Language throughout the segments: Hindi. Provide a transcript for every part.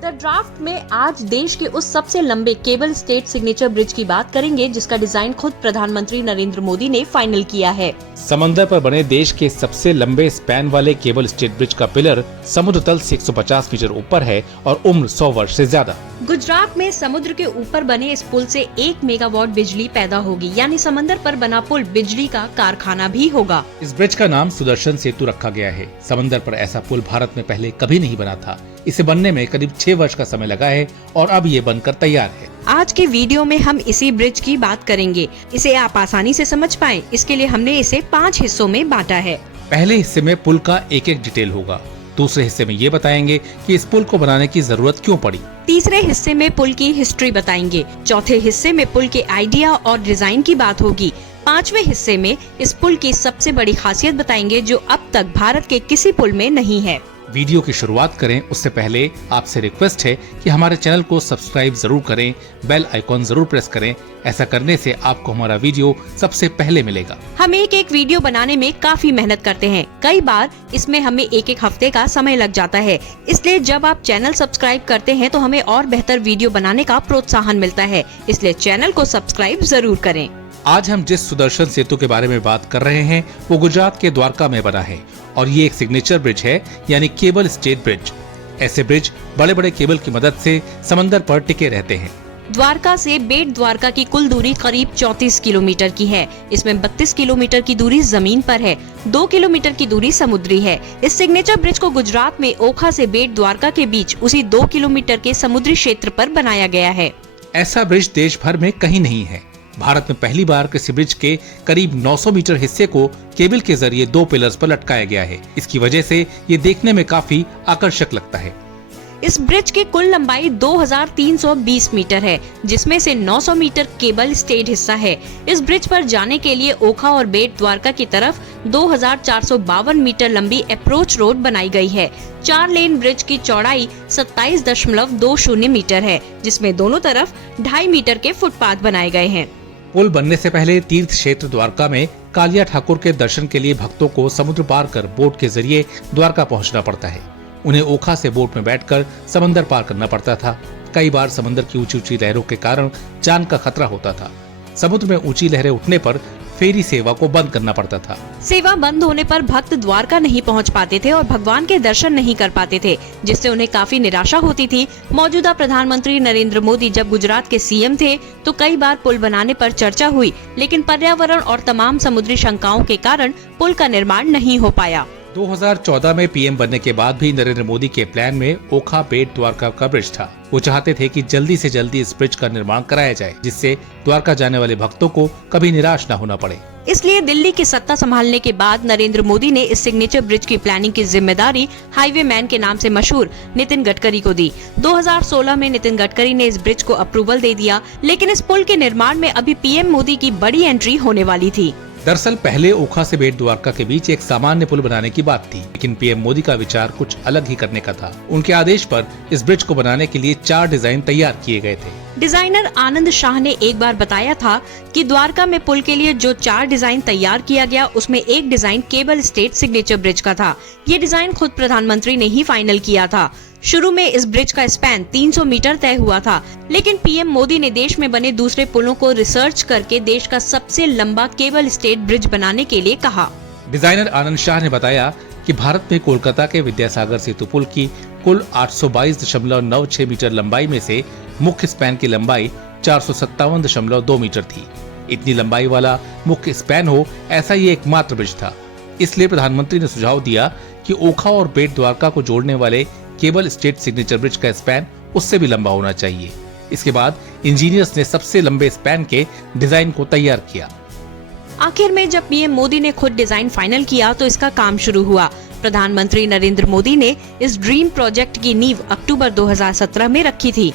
द ड्राफ्ट में आज देश के उस सबसे लंबे केबल स्टेट सिग्नेचर ब्रिज की बात करेंगे जिसका डिजाइन खुद प्रधानमंत्री नरेंद्र मोदी ने फाइनल किया है। समंदर पर बने देश के सबसे लंबे स्पैन वाले केबल स्टेट ब्रिज का पिलर समुद्र तल से 150 मीटर ऊपर है और उम्र 100 वर्ष से ज्यादा। गुजरात में समुद्र के ऊपर बने इस पुल से 1 मेगावाट बिजली पैदा होगी, यानी समंदर पर बना पुल बिजली का कारखाना भी होगा। इस ब्रिज का नाम सुदर्शन सेतु रखा गया है। समंदर पर ऐसा पुल भारत में पहले कभी नहीं बना था। इसे बनने में करीब 6 वर्ष का समय लगा है और अब ये बनकर तैयार है। आज के वीडियो में हम इसी ब्रिज की बात करेंगे। इसे आप आसानी से समझ पाएं, इसके लिए हमने इसे 5 हिस्सों में बांटा है। पहले हिस्से में पुल का एक एक डिटेल होगा। दूसरे हिस्से में ये बताएंगे कि इस पुल को बनाने की जरूरत क्यों पड़ी। तीसरे हिस्से में पुल की हिस्ट्री बताएंगे। चौथे हिस्से में पुल के आइडिया और डिजाइन की बात होगी। 5वें हिस्से में इस पुल की सबसे बड़ी खासियत बताएंगे जो अब तक भारत के किसी पुल में नहीं है। वीडियो की शुरुआत करें उससे पहले आपसे रिक्वेस्ट है कि हमारे चैनल को सब्सक्राइब जरूर करें, बेल आइकॉन जरूर प्रेस करें। ऐसा करने से आपको हमारा वीडियो सबसे पहले मिलेगा। हम एक वीडियो बनाने में काफी मेहनत करते हैं। कई बार इसमें हमें एक हफ्ते का समय लग जाता है। इसलिए जब आप चैनल सब्सक्राइब करते हैं तो हमें और बेहतर वीडियो बनाने का प्रोत्साहन मिलता है। इसलिए चैनल को सब्सक्राइब जरूर करें। आज हम जिस सुदर्शन सेतु के बारे में बात कर रहे हैं वो गुजरात के द्वारका में बना है और ये एक सिग्नेचर ब्रिज है, यानी केबल स्टेट ब्रिज। ऐसे ब्रिज बड़े बड़े केबल की मदद से समंदर पर टिके रहते हैं। द्वारका से बेट द्वारका की कुल दूरी करीब 34 किलोमीटर की है। इसमें 32 किलोमीटर की दूरी जमीन पर है, 2 किलोमीटर की दूरी समुद्री है। इस सिग्नेचर ब्रिज को गुजरात में ओखा से बेट द्वारका के बीच उसी 2 किलोमीटर के समुद्री क्षेत्र पर बनाया गया है। ऐसा ब्रिज देश भर में कहीं नहीं है। भारत में पहली बार किसी ब्रिज के करीब 900 मीटर हिस्से को केबल के जरिए 2 पिलर्स पर लटकाया गया है। इसकी वजह से ये देखने में काफी आकर्षक लगता है। इस ब्रिज की कुल लंबाई 2320 मीटर है, जिसमें से 900 मीटर केबल स्टेड हिस्सा है। इस ब्रिज पर जाने के लिए ओखा और बेट द्वारका की तरफ 2452 मीटर लंबी अप्रोच रोड बनाई गई है। 4 लेन ब्रिज की चौड़ाई 27.20 मीटर है, जिसमें दोनों तरफ 2.5 मीटर के फुटपाथ बनाए गए हैं। पुल बनने से पहले तीर्थ क्षेत्र द्वारका में कालिया ठाकुर के दर्शन के लिए भक्तों को समुद्र पार कर बोट के जरिए द्वारका पहुंचना पड़ता है। उन्हें ओखा से बोट में बैठकर समंदर पार करना पड़ता था। कई बार समंदर की ऊंची ऊंची लहरों के कारण जान का खतरा होता था। समुद्र में ऊंची लहरें उठने पर फेरी सेवा को बंद करना पड़ता था। सेवा बंद होने पर भक्त द्वारका नहीं पहुंच पाते थे और भगवान के दर्शन नहीं कर पाते थे, जिससे उन्हें काफी निराशा होती थी। मौजूदा प्रधानमंत्री नरेंद्र मोदी जब गुजरात के सीएम थे तो कई बार पुल बनाने पर चर्चा हुई, लेकिन पर्यावरण और तमाम समुद्री शंकाओं के कारण पुल का निर्माण नहीं हो पाया। 2014 में पीएम बनने के बाद भी नरेंद्र मोदी के प्लान में ओखा बेट द्वारका का ब्रिज था। वो चाहते थे कि जल्दी से जल्दी इस ब्रिज का निर्माण कराया जाए, जिससे द्वारका जाने वाले भक्तों को कभी निराश न होना पड़े। इसलिए दिल्ली की सत्ता संभालने के बाद नरेंद्र मोदी ने इस सिग्नेचर ब्रिज की प्लानिंग की जिम्मेदारी हाईवे मैन के नाम से मशहूर नितिन गडकरी को दी। 2016 में नितिन गडकरी ने इस ब्रिज को अप्रूवल दे दिया, लेकिन इस पुल के निर्माण में अभी पीएम मोदी की बड़ी एंट्री होने वाली थी। दरअसल पहले ओखा से बेट द्वारका के बीच एक सामान्य पुल बनाने की बात थी, लेकिन पीएम मोदी का विचार कुछ अलग ही करने का था। उनके आदेश पर इस ब्रिज को बनाने के लिए 4 डिजाइन तैयार किए गए थे। डिजाइनर आनंद शाह ने एक बार बताया था कि द्वारका में पुल के लिए जो 4 डिजाइन तैयार किया गया, उसमें एक design cable stayed signature bridge का था। ये डिजाइन खुद प्रधानमंत्री ने ही फाइनल किया था। शुरू में इस ब्रिज का स्पैन 300 मीटर तय हुआ था, लेकिन पीएम मोदी ने देश में बने दूसरे पुलों को रिसर्च करके देश का सबसे लंबा केबल स्टेट ब्रिज बनाने के लिए कहा। डिजाइनर आनंद शाह ने बताया कि भारत में कोलकाता के विद्यासागर सेतु पुल की कुल 822.96 मीटर लंबाई में से मुख्य स्पैन की लंबाई 457.2 मीटर थी। इतनी लंबाई वाला मुख्य स्पैन हो, ऐसा ये एकमात्र ब्रिज था। इसलिए प्रधानमंत्री ने सुझाव दिया कि ओखा और बेट द्वारका को जोड़ने वाले केबल स्टेट सिग्नेचर ब्रिज का स्पैन उससे भी लंबा होना चाहिए। इसके बाद इंजीनियर्स ने सबसे लंबे स्पैन के डिजाइन को तैयार किया। आखिर में जब पीएम मोदी ने खुद डिजाइन फाइनल किया तो इसका काम शुरू हुआ। प्रधानमंत्री नरेंद्र मोदी ने इस ड्रीम प्रोजेक्ट की नींव अक्टूबर 2017 में रखी थी।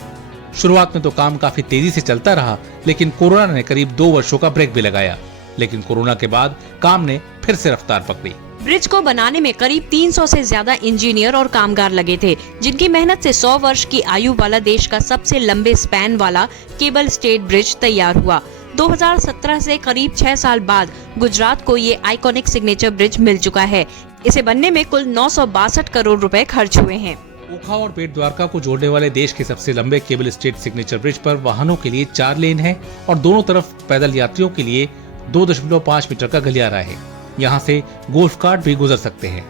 शुरुआत में तो काम काफी तेजी से चलता रहा, लेकिन कोरोना ने करीब 2 वर्षों का ब्रेक भी लगाया। लेकिन कोरोना के बाद काम ने फिर से रफ्तार पकड़ी। ब्रिज को बनाने में करीब 300 से ज्यादा इंजीनियर और कामगार लगे थे, जिनकी मेहनत से 100 वर्ष की आयु वाला देश का सबसे लंबे स्पैन वाला केबल स्टेट ब्रिज तैयार हुआ। 2017 से करीब 6 साल बाद गुजरात को ये आइकॉनिक सिग्नेचर ब्रिज मिल चुका है। इसे बनने में कुल 962 करोड़ रुपए खर्च हुए हैं। ओखा और बेट द्वारका को जोड़ने वाले देश के सबसे लंबे केबल स्टेट सिग्नेचर ब्रिज पर वाहनों के लिए 4 लेन है और दोनों तरफ पैदल यात्रियों के लिए 2.5 मीटर का गलियारा है। यहाँ से गोल्फ कार्ट भी गुजर सकते हैं।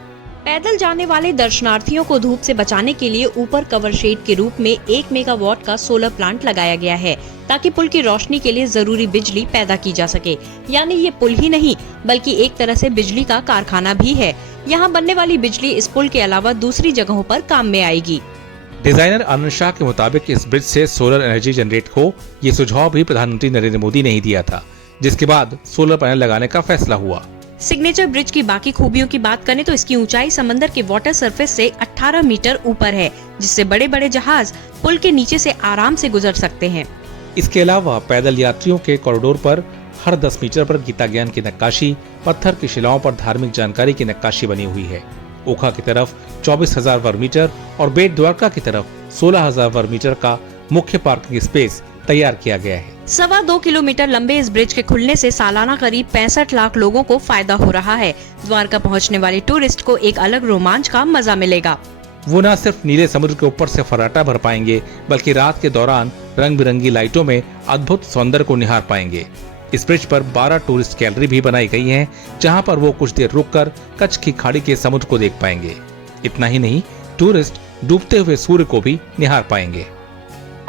पैदल जाने वाले दर्शनार्थियों को धूप से बचाने के लिए ऊपर कवर शेड के रूप में 1 मेगावाट का सोलर प्लांट लगाया गया है ताकि पुल की रोशनी के लिए जरूरी बिजली पैदा की जा सके। यानी ये पुल ही नहीं बल्कि एक तरह से बिजली का कारखाना भी है। यहाँ बनने वाली बिजली इस पुल के अलावा दूसरी जगहों पर काम में आएगी। डिजाइनर आनंद शाह के मुताबिक इस ब्रिज से सोलर एनर्जी जनरेट हो, ये सुझाव भी प्रधानमंत्री नरेंद्र मोदी ने ही दिया था, जिसके बाद सोलर पैनल लगाने का फैसला हुआ। सिग्नेचर ब्रिज की बाकी खूबियों की बात करें तो इसकी ऊंचाई समंदर के वाटर सरफेस से 18 मीटर ऊपर है, जिससे बड़े बड़े जहाज पुल के नीचे से आराम से गुजर सकते हैं। इसके अलावा पैदल यात्रियों के कॉरिडोर पर हर 10 मीटर पर गीता ज्ञान की नक्काशी, पत्थर की शिलाओं पर धार्मिक जानकारी की नक्काशी बनी हुई है। ओखा की तरफ 24,000 वर्ग मीटर और बेट द्वारका की तरफ 16,000 वर्ग मीटर का मुख्य पार्किंग स्पेस तैयार किया गया है। 2.25 किलोमीटर लंबे इस ब्रिज के खुलने से सालाना करीब 65 लाख लोगों को फायदा हो रहा है। द्वारका पहुंचने वाले टूरिस्ट को एक अलग रोमांच का मजा मिलेगा। वो न सिर्फ नीले समुद्र के ऊपर से फर्राटा भर पाएंगे, बल्कि रात के दौरान रंग बिरंगी लाइटों में अद्भुत सौंदर्य को निहार पाएंगे। इस ब्रिज पर 12 टूरिस्ट गैलरी भी बनाई गई हैं, जहां पर वो कुछ देर रुककर कच्छ की खाड़ी के समुद्र को देख पाएंगे। इतना ही नहीं, टूरिस्ट डूबते हुए सूर्य को भी निहार पाएंगे।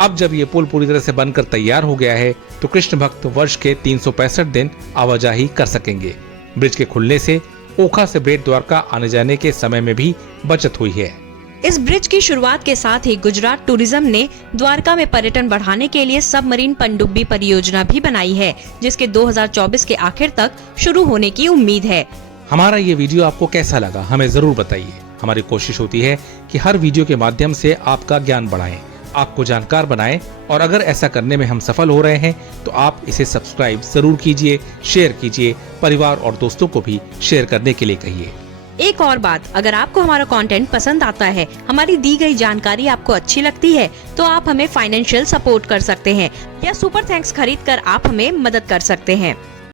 अब जब ये पुल पूरी तरह से बनकर तैयार हो गया है तो कृष्ण भक्त वर्ष के 365 दिन आवाजाही कर सकेंगे। ब्रिज के खुलने से ओखा से बेट द्वारका आने जाने के समय में भी बचत हुई है। इस ब्रिज की शुरुआत के साथ ही गुजरात टूरिज्म ने द्वारका में पर्यटन बढ़ाने के लिए सबमरीन पनडुब्बी परियोजना भी बनाई है, जिसके 2024 के आखिर तक शुरू होने की उम्मीद है। हमारा ये वीडियो आपको कैसा लगा हमें जरूर बताइए। हमारी कोशिश होती है कि हर वीडियो के माध्यम से आपका ज्ञान बढ़ाएं, आपको जानकार बनाएं, और अगर ऐसा करने में हम सफल हो रहे हैं तो आप इसे सब्सक्राइब जरूर कीजिए, शेयर कीजिए, परिवार और दोस्तों को भी शेयर करने के लिए कहिए। एक और बात, अगर आपको हमारा कंटेंट पसंद आता है, हमारी दी गई जानकारी आपको अच्छी लगती है, तो आप हमें फाइनेंशियल सपोर्ट कर सकते हैं या सुपर थैंक्स खरीद कर आप हमें मदद कर सकते हैं।